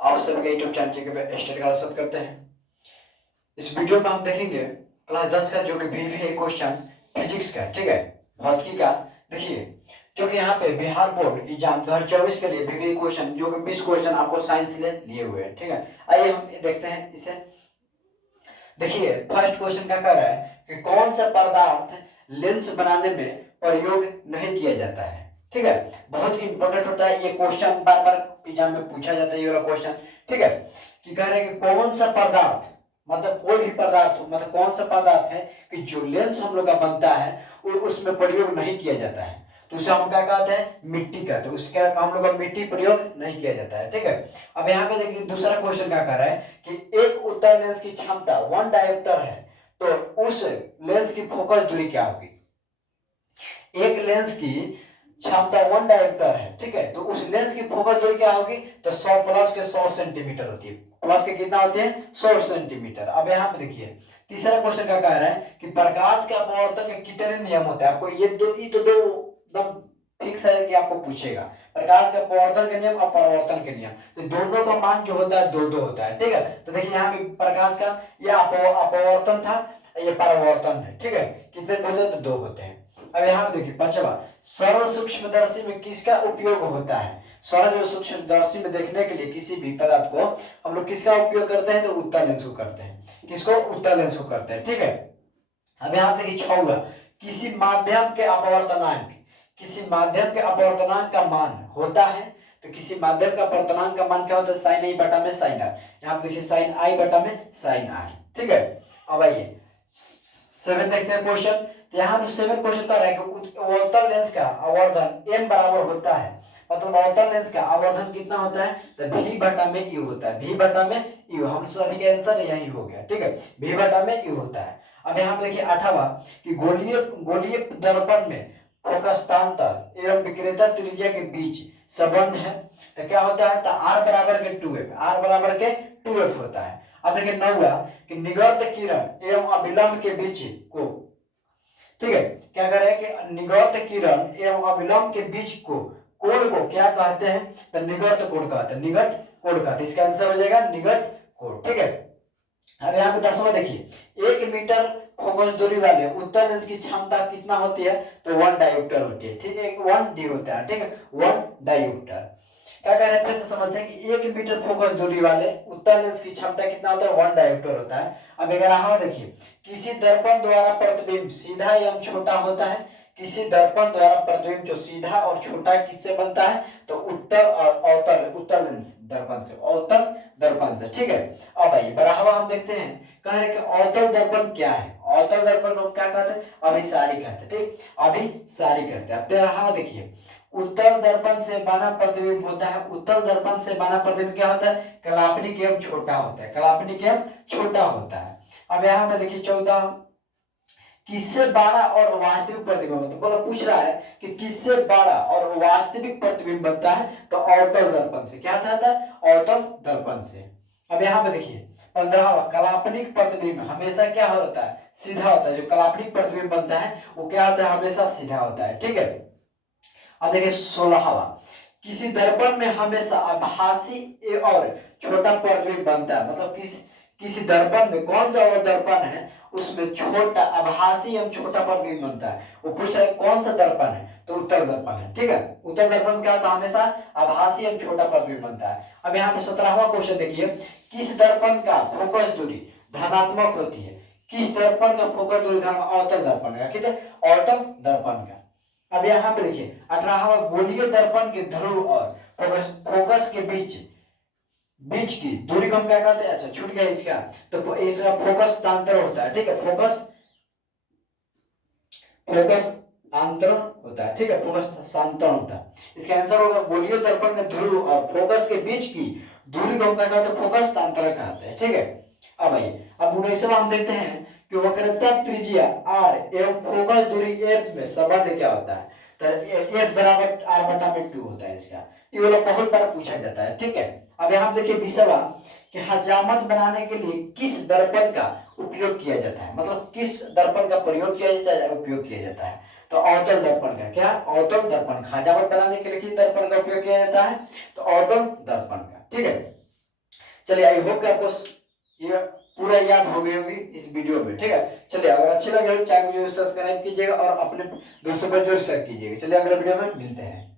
आप सभी का यूट्यूब चैनल पे स्टडी क्लास करते हैं। इस वीडियो में हम देखेंगे क्लास 10 का जो कि बीवीए क्वेश्चन फिजिक्स का, ठीक है, भौतिकी का। देखिए जो कि यहाँ पे बिहार बोर्ड एग्जाम 2024 के लिए बीवीए क्वेश्चन जो कि 20 क्वेश्चन आपको साइंस से लिए हुए हैं, ठीक है। आइए हम देखते हैं इसे। देखिए फर्स्ट क्वेश्चन क्या कर रहा है कि कौन सा पदार्थ लेंस बनाने में प्रयोग नहीं किया जाता है, ठीक है। बहुत इंपॉर्टेंट होता है ये क्वेश्चन, बार बार एग्जाम में पूछा जाता है ये वाला क्वेश्चन, ठीक है। कि कह रहे हैं कि कौन सा पदार्थ, मतलब कोई भी पदार्थ, मतलब कौन सा पदार्थ है कि जो लेंस हम लोग का बनता है उसमें प्रयोग नहीं किया जाता है। तो उसे हम क्या कहते हैं, मिट्टी कहते हैं। उसका हम लोग का मिट्टी प्रयोग नहीं किया जाता है, ठीक है। अब यहाँ पे देखिए दूसरा क्वेश्चन क्या कर रहा है कि एक उत्तल लेंस की क्षमता 1 डायोप्टर है, तो उस लेंस की फोकस दूरी क्या होगी। एक लेंस की क्षमता 1 डायोप्टर है, ठीक है, तो उस लेंस की फोकस दूरी क्या होगी, तो 100 प्लस के 100 सेंटीमीटर होती है। प्लस के कितना होते हैं, 100 सेंटीमीटर। अब यहाँ पे देखिए तीसरा क्वेश्चन क्या कह रहा है कि प्रकाश के अपवर्तन के कितने नियम होते हैं। आपको ये दो एकदम फिक्स है कि आपको पूछेगा प्रकाश के अपवर्तन के नियम और परावर्तन के नियम, तो दोनों का मान जो होता है दो दो होता है, ठीक है। तो देखिए यहाँ पे प्रकाश का ये अपवर्तन था, ये परावर्तन है, ठीक है। कितने होते हैं, तो दो होते हैं। अब यहाँ पे देखिए पांचवा, सरल सूक्ष्मदर्शी में किसका उपयोग होता है। सरल सूक्ष्मदर्शी में देखने के लिए किसी भी पदार्थ को हम लोग किसका उपयोग करते हैं, तो उत्तल लेंस को करते हैं। किसको, उत्तल लेंस को करते हैं, ठीक है। अब यहाँ देखिए छठवां, किसी माध्यम के अपवर्तनांक, किसी माध्यम के अपवर्तनांक का मान होता है, तो किसी माध्यम का अपवर्तनांक का मान क्या होता है, साइन आई बटा में साइन आर। यहाँ पे देखिए साइन आई बटा में साइन आर, ठीक है। अब आइए 7 देखते हैं क्वेश्चन। यहाँ पे 7 क्वेश्चन कर रहा है कि अवतल लेंस का आवर्धन m बराबर होता है, मतलब अवतल लेंस का आवर्धन कितना होता है, तो v बटा में u होता है। v बटा में u, हम सभी का आंसर यही हो गया, ठीक है, v बटा में u होता है। अब यहाँ पे देखिए 8वां कि गोलीय दर्पण में फोकस्तांतर एवं विक्रेता त्रिज्या के बीच संबंध है, तो क्या होता है, तो r बराबर के 2f, r बराबर के 2f होता है। अब देखिए 9वां कि निगर्त किरण एवं अभिलंब के बीच को, ठीक है, क्या कर रहे हैं कि निगर्त किरण एवं अभिलंब के बीच को कोण को क्या कहते हैं, तो निगर्त कोण कहते हैं, निगट कोण कहते हैं। इसका आंसर हो जाएगा निगट कोण, ठीक है। अब यहाँ पे 10वां देखिए 1 मीटर फोकस दूरी वाले उत्तल लेंस की क्षमता कितना होती है, तो 1 डायोप्टर होती है, ठीक है, 1 डी होता है, ठीक है, 1 डायोप्टर। क्या कह रहे हैं, फिर से समझते हैं कि 1 मीटर फोकस दूरी वाले उत्तल लेंस की क्षमता कितना होता है, 1 डायोप्टर होता है। अब 11वां देखिए किसी दर्पण द्वारा प्रतिबिंब सीधा एवं छोटा होता है, किसी दर्पण द्वारा प्रतिबिंब जो सीधा और छोटा किससे बनता है, तो उत्तल और अवतल, उत्तल लेंस दर्पण से, अवतल दर्पण से, ठीक है। अब आइए 12वां हम देखते हैं, कह रहे हैं कि अवतल दर्पण क्या है। अवतल दर्पण को क्या कहते हैं, अभिसारी कहते हैं, ठीक, अभिसारी कहते हैं। अब 13वां देखिए उत्तल दर्पण से बना प्रतिबिंब होता है, उत्तल दर्पण से बना प्रतिबिंब क्या होता है, कलापनिक एवं छोटा होता है, कलापनिक एवं छोटा होता है। अब यहाँ पे देखिए 14 किससे बड़ा और वास्तविक प्रतिबिंब, तो बोला पूछ रहा है कि किससे बड़ा और वास्तविक प्रतिबिंब बनता है, तो अवतल दर्पण से। क्या था, अवतल दर्पण से। अब यहाँ पे देखिए 15वां काल्पनिक प्रतिबिंब हमेशा क्या होता है, सीधा होता है। जो काल्पनिक प्रतिबिंब बनता है वो क्या होता है, हमेशा सीधा होता है, ठीक है। अब देखिए 16वां किसी दर्पण में हमेशा आभासी और छोटा प्रतिबिंब बनता है, मतलब किसी दर्पण में कौन सा वो दर्पण है उसमें छोटा आभासी एवं छोटा प्रतिबिंब बनता है। वो पूछ रहा है कौन सा दर्पण है, तो उत्तल दर्पण है, ठीक है। उत्तल दर्पण क्या होता है, हमेशा आभासी एवं छोटा प्रतिबिंब बनता है। अब यहाँ पे 17वां क्वेश्चन देखिए किस दर्पण का फोकस दूरी धनात्मक होती है, किस दर्पण का फोकस दूरी धनात्मक, अवतल दर्पण का, ठीक है, अवतल दर्पण का। अब यहाँ पे देखिए 18वां गोलीय दर्पण के ध्रुव और फोकस के बीच की दूरी को हम क्या कहते हैं, अच्छा छूट गया इसका, तो इसका फोकस तांतर होता है, ठीक है, फोकस अंतरण होता है, ठीक है, फोकस सांतरण होता है। इसका आंसर होगा गोलीय दर्पण के ध्रुव और फोकस के बीच की दूरी को हम क्या कहते हैं, फोकस तांतरण कहते हैं, ठीक है। अब आइए अब 19वां हम देखते हैं कि वक्रता त्रिज्या r एवं फोकस दूरी f में संबंध क्या होता है, तो f बराबर r बटा में 2 होता है इसका। ये वाला बहुत बार पूछा जाता है, ठीक है। अब यहाँ देखिए 20वां कि हजामत बनाने के लिए किस दर्पण का उपयोग किया जाता है, मतलब किस दर्पण का प्रयोग किया जाता है, उपयोग किया जाता है, तो अवतल दर्पण का। क्या, अवतल दर्पण। हजामत बनाने के लिए किस दर्पण का उपयोग किया जाता है, तो अवतल दर्पण का, ठीक है। चलिए आई होप कि आपको ये पूरा याद हो गई होगी इस वीडियो में, ठीक है। चलिए अगर अच्छी लगे तो चैनल को सब्सक्राइब कीजिएगा और अपने दोस्तों पर जरूर शेयर कीजिएगा। चलिए अगले वीडियो में मिलते हैं।